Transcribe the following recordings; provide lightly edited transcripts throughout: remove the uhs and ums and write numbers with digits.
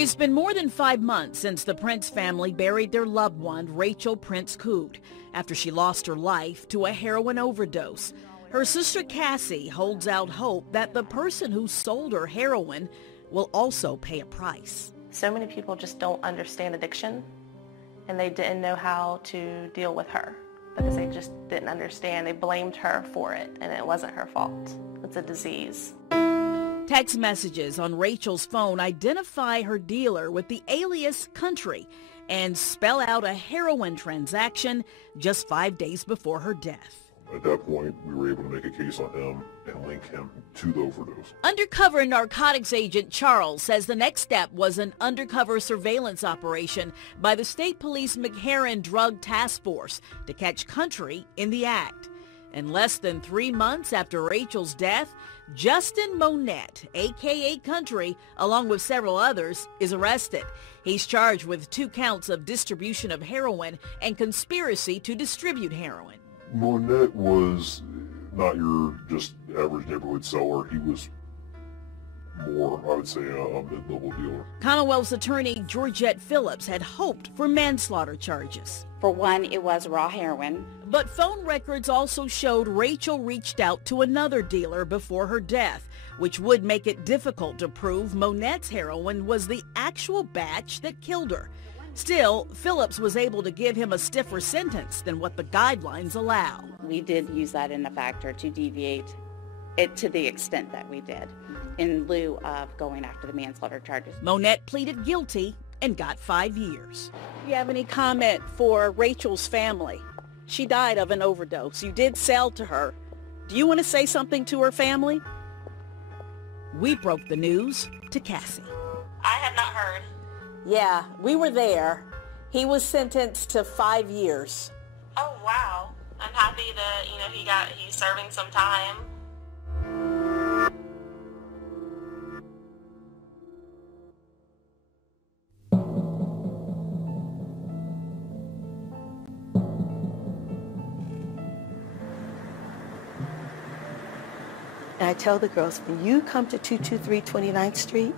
It's been more than 5 months since the Prince family buried their loved one, Rachel Prince Coote, after she lost her life to a heroin overdose. Her sister Cassie holds out hope that the person who sold her heroin will also pay a price. So many people just don't understand addiction, and they didn't know how to deal with her because they just didn't understand. They blamed her for it, and it wasn't her fault. It's a disease. Text messages on Rachel's phone identify her dealer with the alias Country and spell out a heroin transaction just 5 days before her death. At that point, we were able to make a case on him and link him to the overdose. Undercover narcotics agent Charles says the next step was an undercover surveillance operation by the State Police McHarren Drug Task Force to catch Country in the act. And less than 3 months after Rachel's death, Justin Monette, a.k.a. Country, along with several others, is arrested. He's charged with 2 counts of distribution of heroin and conspiracy to distribute heroin. Monette was not your just average neighborhood seller. He was more, I would say, a mid-level dealer. Commonwealth's attorney Georgette Phillips had hoped for manslaughter charges. For one, it was raw heroin. But phone records also showed Rachel reached out to another dealer before her death, which would make it difficult to prove Monette's heroin was the actual batch that killed her. Still, Phillips was able to give him a stiffer sentence than what the guidelines allow. We did use that in a factor to deviate it to the extent that we did, in lieu of going after the manslaughter charges. Monette pleaded guilty and got 5 years. Do you have any comment for Rachel's family? She died of an overdose. You did sell to her. Do you want to say something to her family? We broke the news to Cassie. I have not heard. Yeah, we were there. He was sentenced to 5 years. Oh, wow. I'm happy that, he's serving some time. And I tell the girls, when you come to 223 29th Street,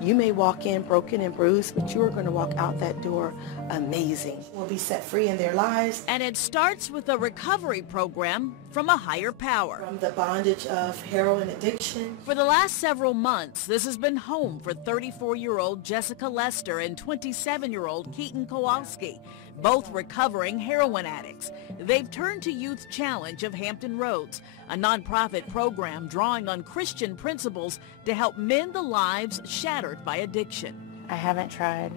you may walk in broken and bruised, but you are going to walk out that door amazing. Will be set free in their lives. And it starts with a recovery program from a higher power. From the bondage of heroin addiction. For the last several months, this has been home for 34-year-old Jessica Lester and 27-year-old Keaton Kowalski, both recovering heroin addicts. They've turned to Youth Challenge of Hampton Roads, a nonprofit program drawing on Christian principles to help mend the lives shattered by addiction. I haven't tried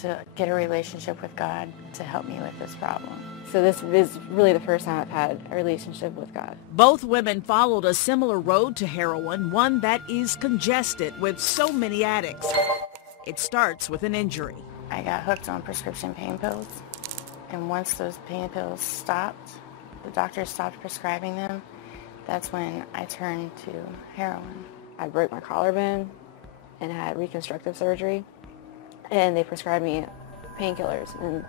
to get a relationship with God to help me with this problem. So this is really the first time I've had a relationship with God. Both women followed a similar road to heroin, one that is congested with so many addicts. It starts with an injury. I got hooked on prescription pain pills, and once those pain pills stopped, the doctors stopped prescribing them, that's when I turned to heroin. I broke my collarbone and had reconstructive surgery, and they prescribed me painkillers, and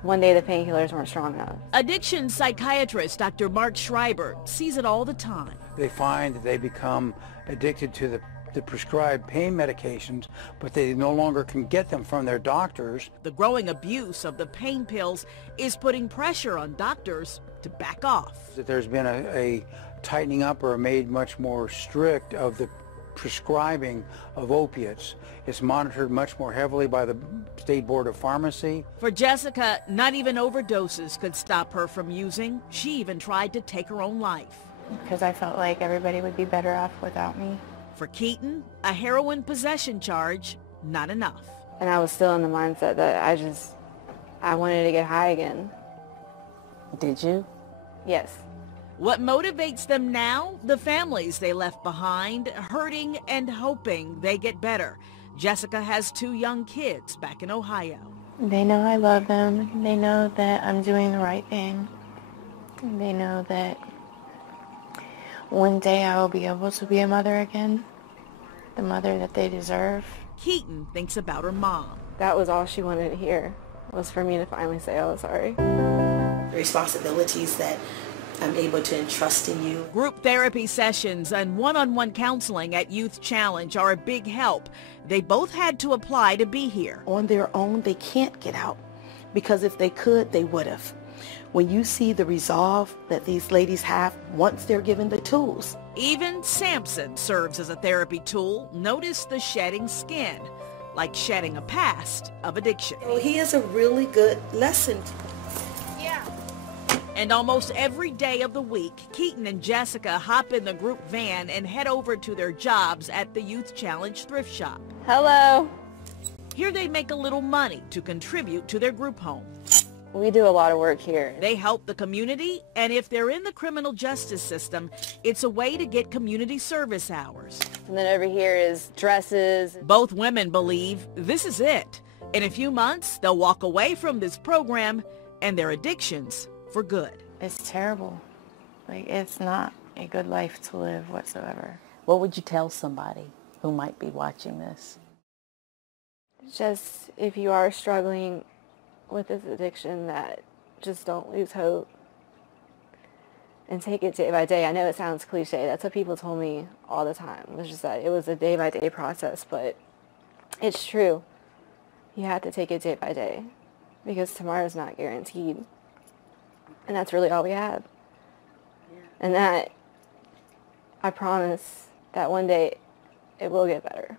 one day the painkillers weren't strong enough. Addiction psychiatrist Dr. Mark Schreiber sees it all the time. They find that they become addicted to the prescribed pain medications, but they no longer can get them from their doctors. The growing abuse of the pain pills is putting pressure on doctors to back off. That there's been a tightening up or made much more strict of the prescribing of opiates. It's monitored much more heavily by the State Board of Pharmacy. For Jessica, not even overdoses could stop her from using. She even tried to take her own life. Because I felt like everybody would be better off without me. For Keaton, a heroin possession charge, not enough. And I was still in the mindset that I wanted to get high again. Did you? Yes. What motivates them now? The families they left behind, hurting and hoping they get better. Jessica has 2 young kids back in Ohio. They know I love them. They know that I'm doing the right thing. They know that one day I will be able to be a mother again, the mother that they deserve. Keaton thinks about her mom. That was all she wanted to hear, was for me to finally say I was sorry. The responsibilities that I'm able to entrust in you. Group therapy sessions and one-on-one counseling at Youth Challenge are a big help. They both had to apply to be here. On their own, they can't get out, because if they could, they would have. When you see the resolve that these ladies have once they're given the tools. Even Samson serves as a therapy tool. Notice the shedding skin, like shedding a past of addiction. Well, he is a really good lesson. And almost every day of the week, Keaton and Jessica hop in the group van and head over to their jobs at the Youth Challenge thrift shop. Hello. Here they make a little money to contribute to their group home. We do a lot of work here. They help the community, and if they're in the criminal justice system, it's a way to get community service hours. And then over here is dresses. Both women believe this is it. In a few months, they'll walk away from this program and their addictions for good. It's terrible. Like, it's not a good life to live whatsoever. What would you tell somebody who might be watching this? Just if you are struggling with this addiction, that just don't lose hope and take it day by day. I know it sounds cliche. That's what people told me all the time. It was just that it was a day-by-day process, but it's true. You have to take it day by day because tomorrow's not guaranteed. And that's really all we have. And that, I promise that one day it will get better.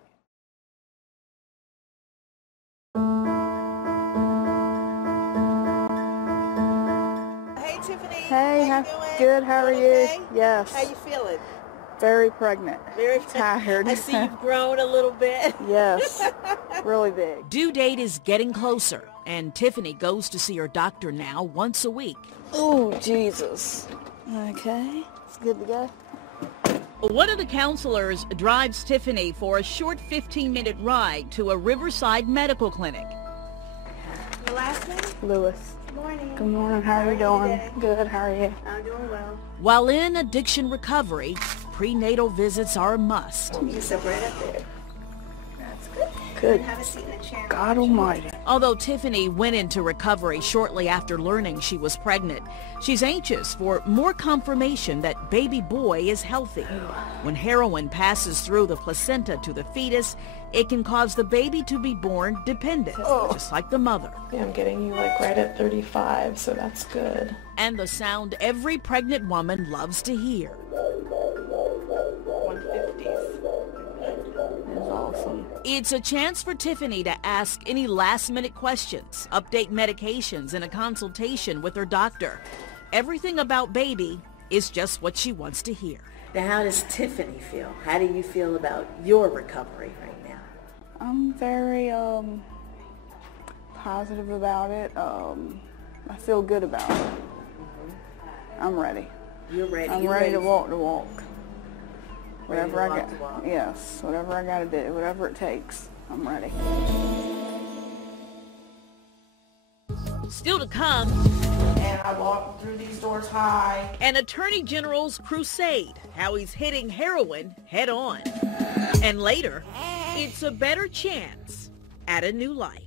Hey, Tiffany. Hey, how you doing? Good. How are you? Okay? Yes. How you feeling? Very pregnant. Very tired. I see you've grown a little bit. Yes. Really big. Due date is getting closer, and Tiffany goes to see her doctor now once a week. Oh, Jesus. Okay. It's good to go. One of the counselors drives Tiffany for a short 15-minute ride to a Riverside medical clinic. Your last name? Lewis. Good morning. Good morning. How are you doing? Good. How are you? I'm doing well. While in addiction recovery, prenatal visits are a must. You can sit right up there. That's good. Good. Have a seat in the chair. God almighty. Although Tiffany went into recovery shortly after learning she was pregnant, she's anxious for more confirmation that baby boy is healthy. When heroin passes through the placenta to the fetus, it can cause the baby to be born dependent, just like the mother. Yeah, I'm getting you like right at 35, so that's good. And the sound every pregnant woman loves to hear. 150s. That's awesome. It's a chance for Tiffany to ask any last-minute questions, update medications, and a consultation with her doctor. Everything about baby is just what she wants to hear. Now, how does Tiffany feel? How do you feel about your recovery right now? I'm very positive about it. I feel good about it. I'm ready. You're ready. I'm You're ready to walk the walk. Whatever I walk got. the walk. Yes, whatever I got to do, whatever it takes, I'm ready. Still to come, And I walk through these doors high. an Attorney General's crusade, how he's hitting heroin head on. And later, it's a better chance at a new life.